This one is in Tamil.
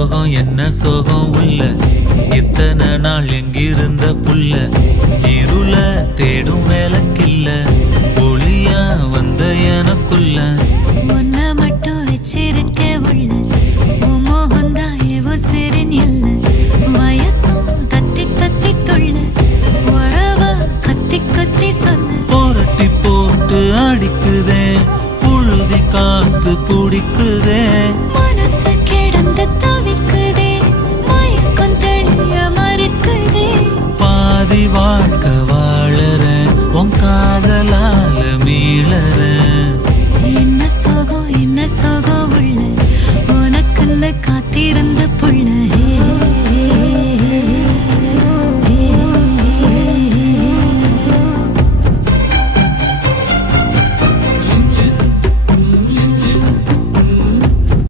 சோகம் என்ன சோகம் உள்ள இத்தனை நாள் எங்கிருந்த புல்ல இருள தேடும் வேலைக்கில்ல ஒளியா வந்த எனக்குள்ள உன்னை மட்டும் வச்சிருக்க உள்ள உன் மோகந்தான் எவோ சிறின் எல்ல வயசும் கத்தி கத்தி தொள்ள உறவ கத்தி கத்தி சொல்ல போரட்டி போட்டு அடிக்குதே புழுதி காத்து பிடிக்குதே